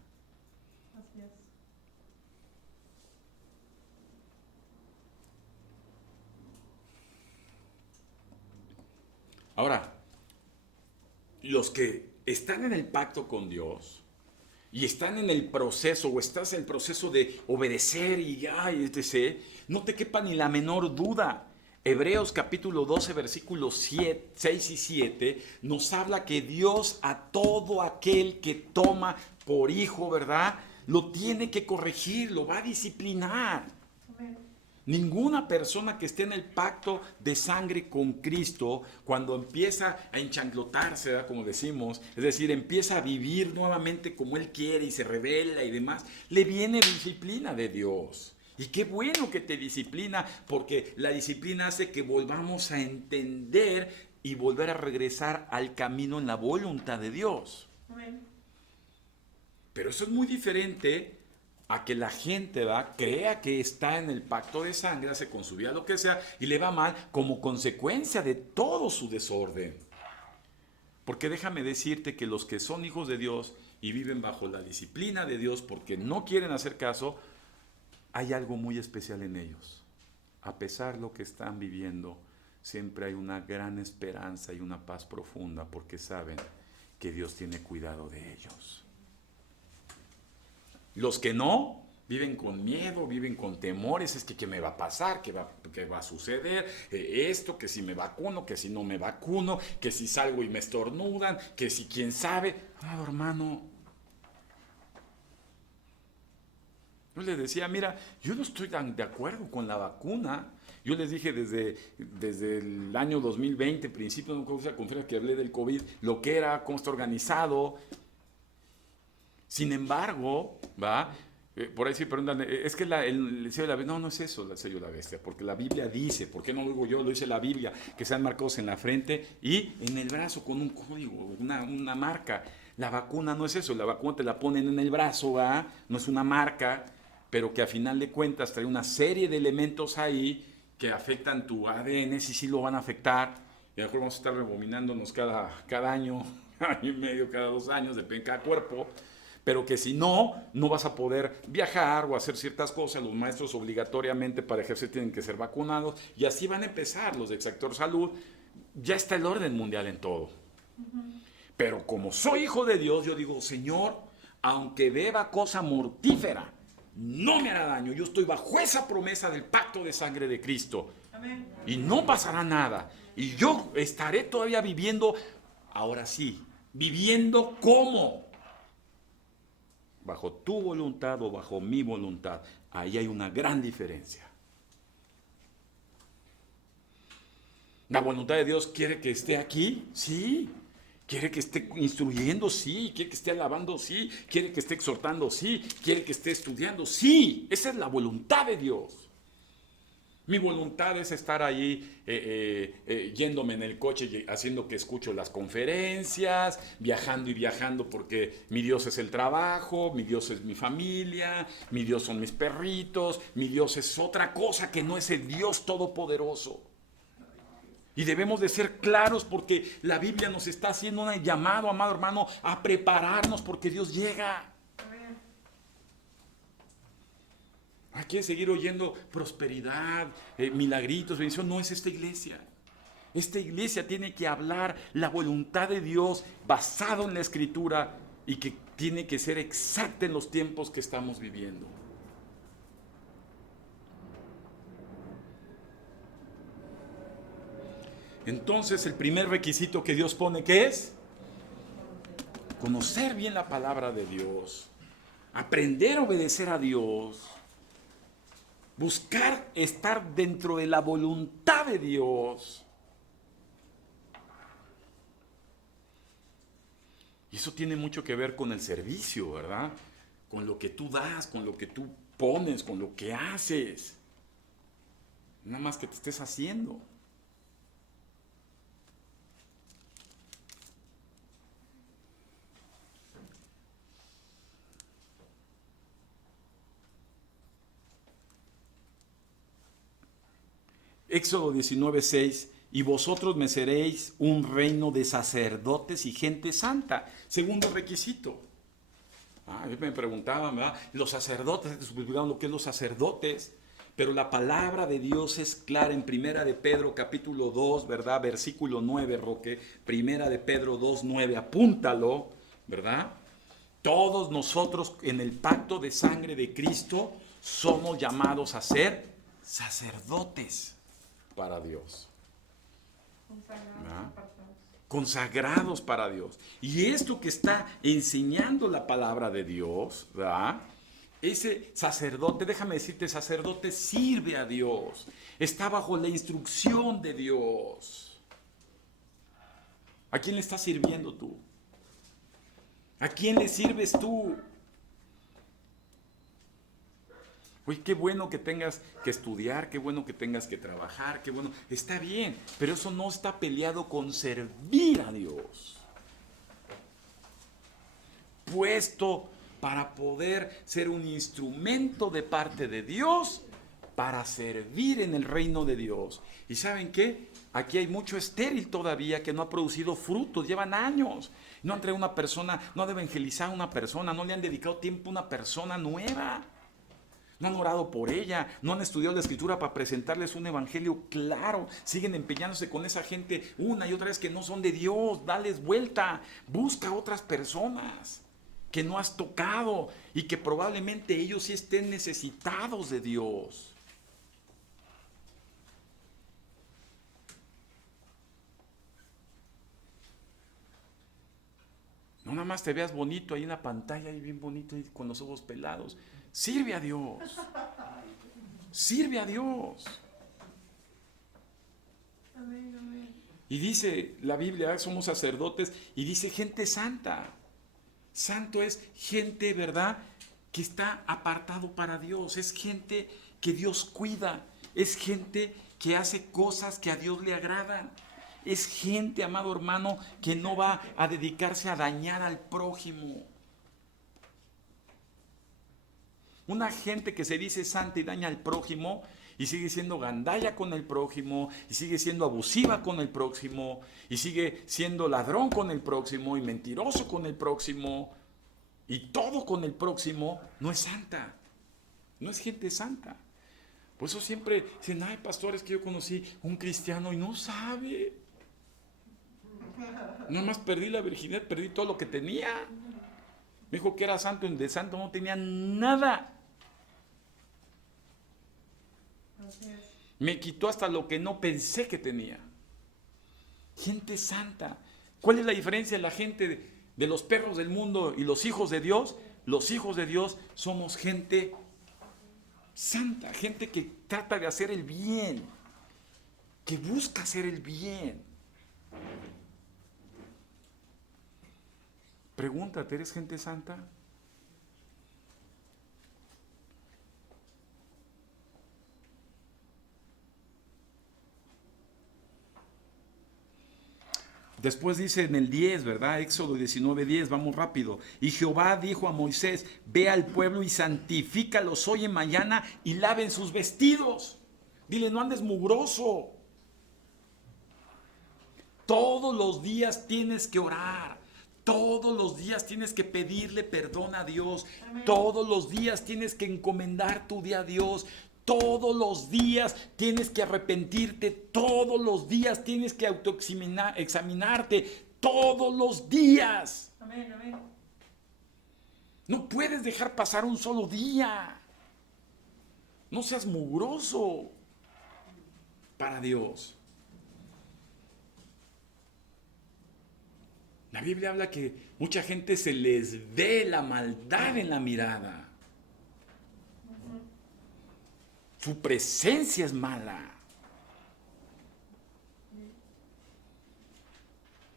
Ahora, los que están en el pacto con Dios y están en el proceso o estás en el proceso de obedecer y etc., no te quepa ni la menor duda. Hebreos capítulo 12, versículos 6 y 7 nos habla que Dios a todo aquel que toma por hijo, ¿verdad? Lo tiene que corregir, lo va a disciplinar. Amén. Ninguna persona que esté en el pacto de sangre con Cristo, cuando empieza a enchanclotarse, ¿verdad? Como decimos, es decir, empieza a vivir nuevamente como Él quiere y se revela y demás, le viene disciplina de Dios. Y qué bueno que te disciplina, porque la disciplina hace que volvamos a entender y volver a regresar al camino en la voluntad de Dios. Amén. Pero eso es muy diferente a que la gente crea que está en el pacto de sangre, hace con su vida lo que sea y le va mal como consecuencia de todo su desorden. Porque déjame decirte que los que son hijos de Dios y viven bajo la disciplina de Dios porque no quieren hacer caso, hay algo muy especial en ellos. A pesar de lo que están viviendo, siempre hay una gran esperanza y una paz profunda porque saben que Dios tiene cuidado de ellos. Los que no, viven con miedo, viven con temores, es que qué me va a pasar, qué va a suceder, esto, que si me vacuno, que si no me vacuno, que si salgo y me estornudan, que si quién sabe. Ah, hermano, yo les decía, mira, yo no estoy tan de acuerdo con la vacuna. Yo les dije desde el año 2020, principio de una conferencia que hablé del COVID, lo que era, cómo está organizado. Sin embargo, ¿va? Por ahí sí preguntan, es que el sello de la bestia, no es eso el sello de la bestia, porque la Biblia dice, ¿por qué no lo digo yo? Lo dice la Biblia, que sean marcados en la frente y en el brazo con un código, una marca. La vacuna no es eso, la vacuna te la ponen en el brazo, ¿va? No es una marca, pero que a final de cuentas trae una serie de elementos ahí que afectan tu ADN, sí lo van a afectar, y a lo mejor vamos a estar rebominándonos cada año, año y medio, cada 2 años, depende de cada cuerpo. Pero que si no vas a poder viajar o hacer ciertas cosas. Los maestros obligatoriamente para ejercer tienen que ser vacunados y así van a empezar los del sector salud. Ya está el orden mundial en todo. Pero como soy hijo de Dios, yo digo, Señor, aunque beba cosa mortífera, no me hará daño. Yo estoy bajo esa promesa del pacto de sangre de Cristo. Amén. Y no pasará nada. Y yo estaré todavía viviendo, ahora sí, viviendo como bajo tu voluntad o bajo mi voluntad. Ahí hay una gran diferencia. La voluntad de Dios quiere que esté aquí, sí. Quiere que esté instruyendo, sí. Quiere que esté alabando, sí. Quiere que esté exhortando, sí. Quiere que esté estudiando, sí. Esa es la voluntad de Dios. Mi voluntad es estar ahí yéndome en el coche, haciendo que escucho las conferencias, viajando y viajando porque mi Dios es el trabajo, mi Dios es mi familia, mi Dios son mis perritos, mi Dios es otra cosa que no es el Dios todopoderoso. Y debemos de ser claros porque la Biblia nos está haciendo un llamado, amado hermano, a prepararnos porque Dios llega. Hay que seguir oyendo prosperidad, milagritos, bendición. No es esta iglesia. Esta iglesia tiene que hablar la voluntad de Dios basado en la Escritura y que tiene que ser exacta en los tiempos que estamos viviendo. Entonces, el primer requisito que Dios pone, ¿qué es? Conocer bien la palabra de Dios, aprender a obedecer a Dios, buscar estar dentro de la voluntad de Dios. Y eso tiene mucho que ver con el servicio, ¿verdad? Con lo que tú das, con lo que tú pones, con lo que haces. Nada más que te estés haciendo. Éxodo 19:6, y vosotros me seréis un reino de sacerdotes y gente santa. Segundo requisito. Me preguntaban, ¿verdad? Los sacerdotes, explicaban lo que es los sacerdotes, pero la palabra de Dios es clara en Primera de Pedro capítulo 2, ¿verdad? Versículo 9, Roque. Primera de Pedro 2:9, apúntalo, ¿verdad? Todos nosotros en el pacto de sangre de Cristo somos llamados a ser sacerdotes para Dios. Consagrados para Dios. Y esto que está enseñando la palabra de Dios, ¿verdad? Ese sacerdote, déjame decirte, sacerdote sirve a Dios. Está bajo la instrucción de Dios. ¿A quién le estás sirviendo tú? ¿A quién le sirves tú? Oye, qué bueno que tengas que estudiar, qué bueno que tengas que trabajar, qué bueno, está bien, pero eso no está peleado con servir a Dios. Puesto para poder ser un instrumento de parte de Dios para servir en el reino de Dios. ¿Y saben qué? Aquí hay mucho estéril todavía que no ha producido frutos, llevan años. No han traído una persona, no han evangelizado a una persona, no le han dedicado tiempo a una persona nueva. No han orado por ella, no han estudiado la escritura para presentarles un evangelio claro. Siguen empeñándose con esa gente una y otra vez que no son de Dios. Dales vuelta, busca a otras personas que no has tocado y que probablemente ellos sí estén necesitados de Dios. No nada más te veas bonito ahí en la pantalla, ahí bien bonito, ahí con los ojos pelados. Sirve a Dios. Sirve a Dios. Amén, amén. Y dice la Biblia, somos sacerdotes, y dice gente santa. Santo es gente, ¿verdad?, que está apartado para Dios. Es gente que Dios cuida. Es gente que hace cosas que a Dios le agradan. Es gente, amado hermano, que no va a dedicarse a dañar al prójimo. Una gente que se dice santa y daña al prójimo y sigue siendo gandalla con el prójimo y sigue siendo abusiva con el prójimo y sigue siendo ladrón con el próximo y mentiroso con el próximo y todo con el próximo, no es santa. No es gente santa. Por eso siempre dicen, ay, pastores, que yo conocí un cristiano y no sabe. Nada más perdí la virginidad, perdí todo lo que tenía. Me dijo que era santo y de santo no tenía nada. Así es. Me quitó hasta lo que no pensé que tenía. Gente santa. ¿Cuál es la diferencia de la gente de los perros del mundo y los hijos de Dios? Los hijos de Dios somos gente santa, gente que trata de hacer el bien, que busca hacer el bien. Pregúntate, ¿eres gente santa? Después dice en el 10, ¿verdad? Éxodo 19:10, vamos rápido. Y Jehová dijo a Moisés, ve al pueblo y santifícalos hoy y mañana y laven sus vestidos. Dile, no andes mugroso. Todos los días tienes que orar. Todos los días tienes que pedirle perdón a Dios. Amén. Todos los días tienes que encomendar tu día a Dios. Todos los días tienes que arrepentirte. Todos los días tienes que examinarte. Todos los días. Amén, amén. No puedes dejar pasar un solo día. No seas mugroso para Dios. La Biblia habla que mucha gente se les ve la maldad en la mirada. Su presencia es mala.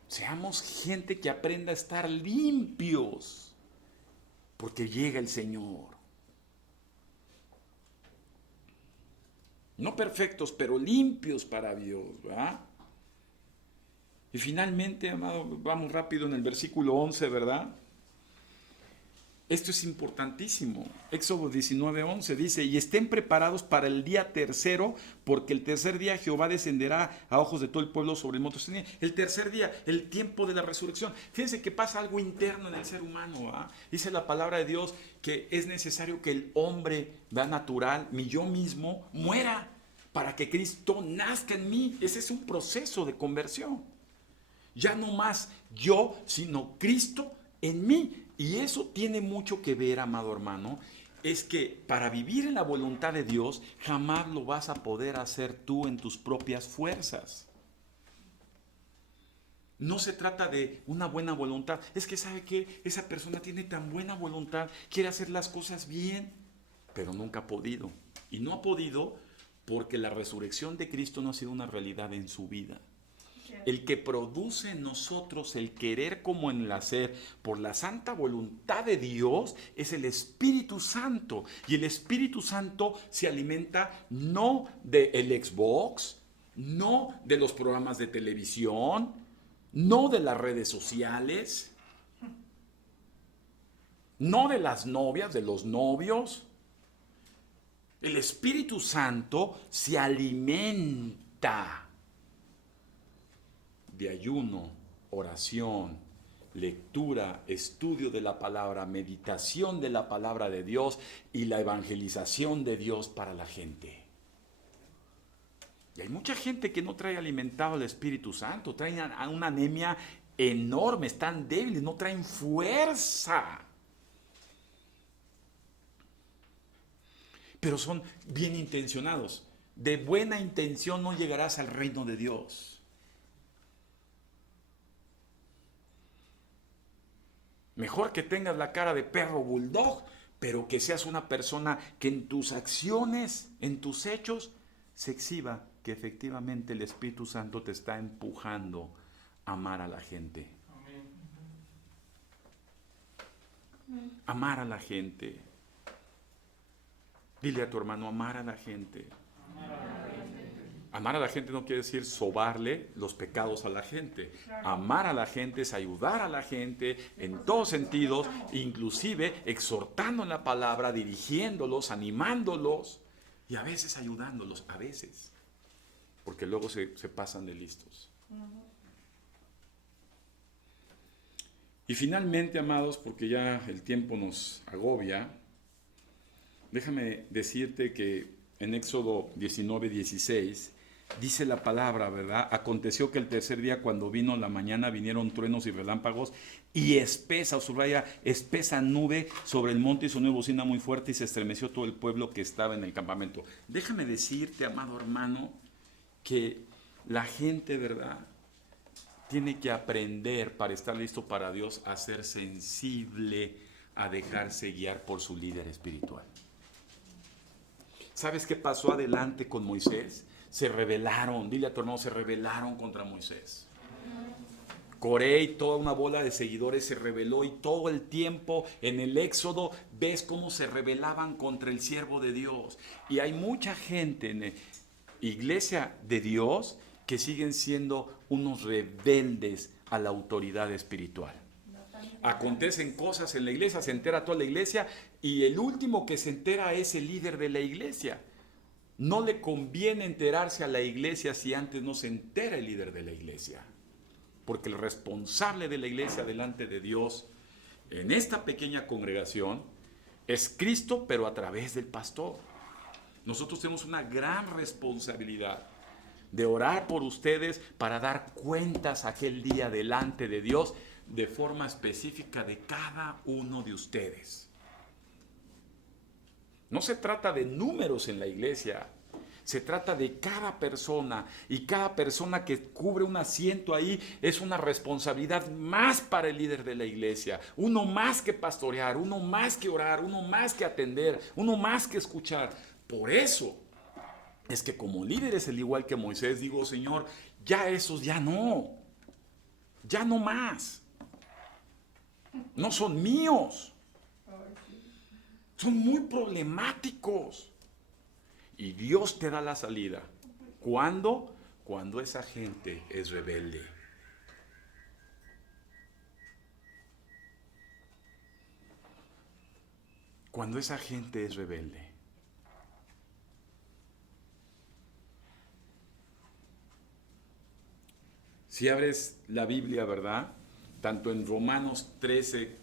Seamos gente que aprenda a estar limpios, porque llega el Señor. No perfectos, pero limpios para Dios, ¿verdad? Y finalmente, amado, vamos rápido en el versículo 11, ¿verdad? Esto es importantísimo. Éxodo 19:11 dice, y estén preparados para el día tercero, porque el tercer día Jehová descenderá a ojos de todo el pueblo sobre el monte Sinai. El tercer día, el tiempo de la resurrección. Fíjense que pasa algo interno en el ser humano, ¿verdad? Dice la palabra de Dios que es necesario que el hombre, ¿verdad?, natural, mi yo mismo, muera para que Cristo nazca en mí. Ese es un proceso de conversión. Ya no más yo, sino Cristo en mí. Y eso tiene mucho que ver, amado hermano, es que para vivir en la voluntad de Dios, jamás lo vas a poder hacer tú en tus propias fuerzas. No se trata de una buena voluntad. Es que sabe que esa persona tiene tan buena voluntad, quiere hacer las cosas bien, pero nunca ha podido. Y no ha podido porque la resurrección de Cristo no ha sido una realidad en su vida. El que produce en nosotros el querer como en el hacer por la santa voluntad de Dios es el Espíritu Santo. Y el Espíritu Santo se alimenta no del Xbox, no de los programas de televisión, no de las redes sociales, no de las novias, de los novios. El Espíritu Santo se alimenta de ayuno, oración, lectura, estudio de la palabra, meditación de la palabra de Dios y la evangelización de Dios para la gente. Y hay mucha gente que no trae alimentado al Espíritu Santo, traen una anemia enorme, están débiles, no traen fuerza. Pero son bien intencionados. De buena intención no llegarás al reino de Dios. Mejor que tengas la cara de perro bulldog, pero que seas una persona que en tus acciones, en tus hechos, se exhiba que efectivamente el Espíritu Santo te está empujando a amar a la gente. Amar a la gente. Dile a tu hermano, amar a la gente. Amar a la gente no quiere decir sobarle los pecados a la gente. Amar a la gente es ayudar a la gente en todos sentidos, inclusive exhortando en la palabra, dirigiéndolos, animándolos y a veces ayudándolos, a veces. Porque luego se pasan de listos. Y finalmente, amados, porque ya el tiempo nos agobia, déjame decirte que en Éxodo 19:16 dice la palabra, ¿verdad? Aconteció que el tercer día, cuando vino la mañana, vinieron truenos y relámpagos y espesa, subraya, espesa nube sobre el monte y sonó bocina muy fuerte y se estremeció todo el pueblo que estaba en el campamento. Déjame decirte, amado hermano, que la gente, ¿verdad?, tiene que aprender para estar listo para Dios a ser sensible, a dejarse guiar por su líder espiritual. ¿Sabes qué pasó adelante con Moisés? Se rebelaron, dile a tu hermano, se rebelaron contra Moisés. Coré y toda una bola de seguidores se rebeló y todo el tiempo en el Éxodo ves cómo se rebelaban contra el siervo de Dios. Y hay mucha gente en la iglesia de Dios que siguen siendo unos rebeldes a la autoridad espiritual. Acontecen cosas en la iglesia, se entera toda la iglesia y el último que se entera es el líder de la iglesia. No le conviene enterarse a la iglesia si antes no se entera el líder de la iglesia. Porque el responsable de la iglesia delante de Dios en esta pequeña congregación es Cristo, pero a través del pastor. Nosotros tenemos una gran responsabilidad de orar por ustedes para dar cuentas aquel día delante de Dios de forma específica de cada uno de ustedes. No se trata de números en la iglesia, se trata de cada persona y cada persona que cubre un asiento ahí es una responsabilidad más para el líder de la iglesia, uno más que pastorear, uno más que orar, uno más que atender, uno más que escuchar. Por eso es que como líderes, al igual que Moisés, digo, Señor, ya esos ya no más. No son míos. Son muy problemáticos. Y Dios te da la salida. ¿Cuándo? Cuando esa gente es rebelde. Cuando esa gente es rebelde. Si abres la Biblia, ¿verdad? Tanto en Romanos 13,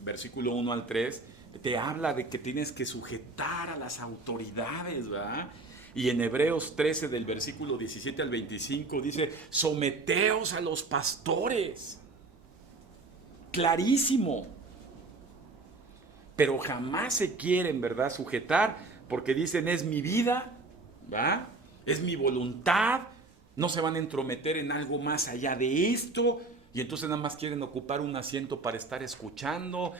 versículo 1 al 3, te habla de que tienes que sujetar a las autoridades, ¿verdad? Y en Hebreos 13, del versículo 17 al 25, dice, someteos a los pastores. Clarísimo. Pero jamás se quieren, ¿verdad?, sujetar, porque dicen, es mi vida, ¿verdad? Es mi voluntad. No se van a entrometer en algo más allá de esto. Y entonces nada más quieren ocupar un asiento para estar escuchando,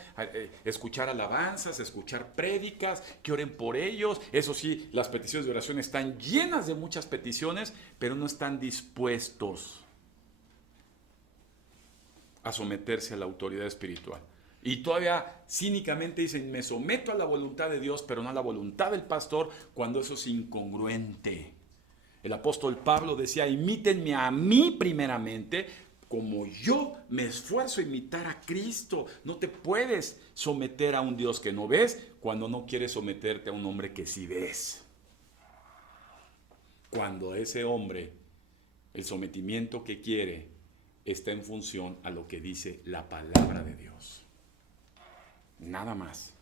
escuchar alabanzas, escuchar prédicas, que oren por ellos. Eso sí, las peticiones de oración están llenas de muchas peticiones, pero no están dispuestos a someterse a la autoridad espiritual. Y todavía cínicamente dicen, me someto a la voluntad de Dios, pero no a la voluntad del pastor, cuando eso es incongruente. El apóstol Pablo decía, imítenme a mí primeramente, como yo me esfuerzo a imitar a Cristo. No te puedes someter a un Dios que no ves cuando no quieres someterte a un hombre que sí ves. Cuando ese hombre, el sometimiento que quiere, está en función a lo que dice la palabra de Dios. Nada más.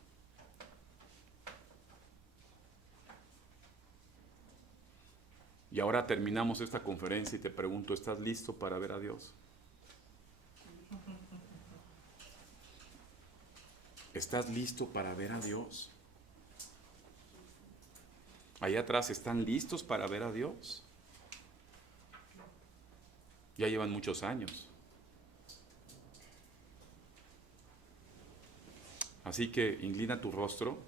Y ahora terminamos esta conferencia y te pregunto, ¿estás listo para ver a Dios? ¿Estás listo para ver a Dios? Allá atrás, ¿están listos para ver a Dios? Ya llevan muchos años. Así que inclina tu rostro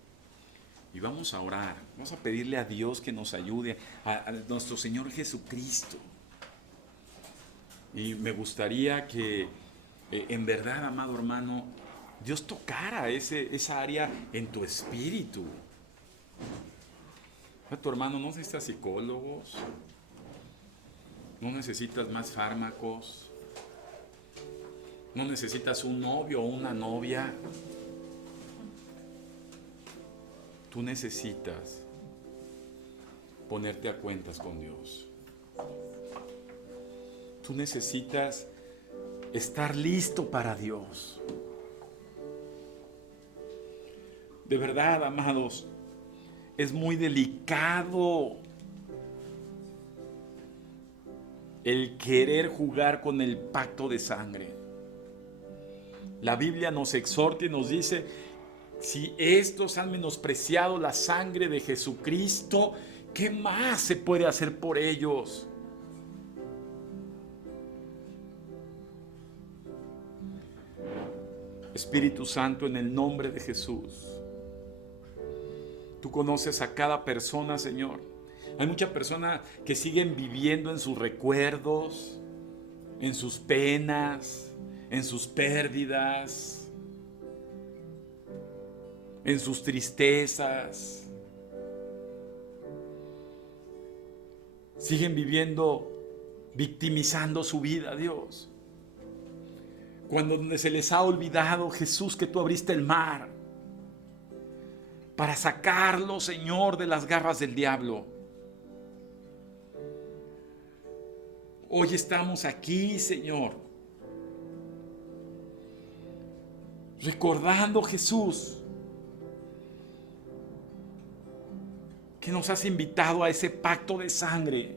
y vamos a orar. Vamos a pedirle a Dios que nos ayude, a nuestro Señor Jesucristo. Y me gustaría que, en verdad, amado hermano, Dios tocara esa área en tu espíritu. Tu hermano, no necesitas psicólogos, no necesitas más fármacos, no necesitas un novio o una novia. Tú necesitas ponerte a cuentas con Dios. Tú necesitas estar listo para Dios. De verdad, amados, es muy delicado el querer jugar con el pacto de sangre. La Biblia nos exhorta y nos dice: si estos han menospreciado la sangre de Jesucristo, ¿qué más se puede hacer por ellos? Espíritu Santo, en el nombre de Jesús, tú conoces a cada persona, Señor. Hay muchas personas que siguen viviendo en sus recuerdos, en sus penas, en sus pérdidas, en sus tristezas. Siguen viviendo, victimizando su vida, Dios. Cuando se les ha olvidado, Jesús, que tú abriste el mar para sacarlo, Señor, de las garras del diablo. Hoy estamos aquí, Señor, recordando, Jesús, que nos has invitado a ese pacto de sangre.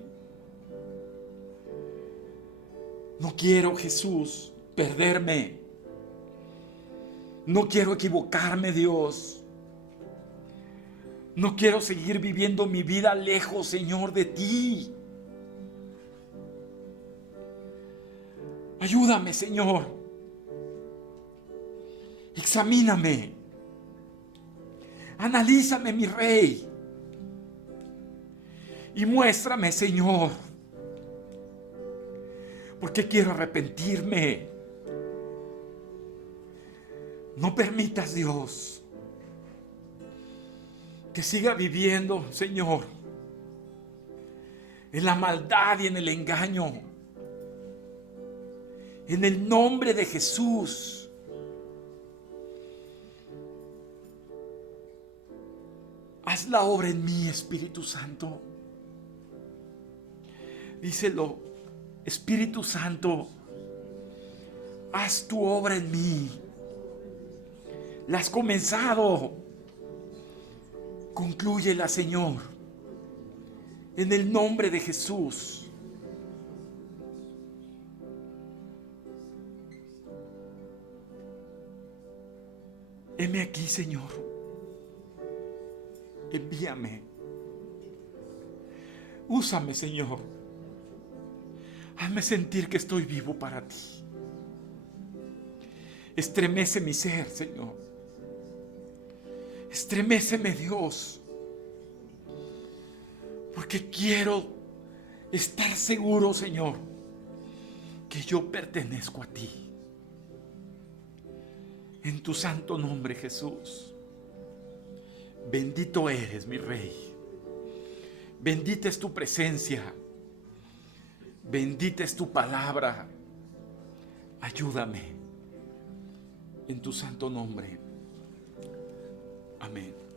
No quiero, Jesús, perderme. No quiero equivocarme, Dios. No quiero seguir viviendo mi vida lejos, Señor, de ti. Ayúdame, Señor. Examíname. Analízame, mi Rey. Y muéstrame, Señor, porque quiero arrepentirme. No permitas, Dios, que siga viviendo, Señor, en la maldad y en el engaño. En el nombre de Jesús. Haz la obra en mí, Espíritu Santo. Díselo: Espíritu Santo, haz tu obra en mí. La has comenzado. Conclúyela, Señor. En el nombre de Jesús. Heme aquí, Señor. Envíame. Úsame, Señor. Hazme sentir que estoy vivo para ti. Estremece mi ser, Señor. Estreméceme, Dios. Porque quiero estar seguro, Señor, que yo pertenezco a ti. En tu santo nombre, Jesús. Bendito eres, mi Rey. Bendita es tu presencia. Bendita es tu palabra. Ayúdame en tu santo nombre. Amén.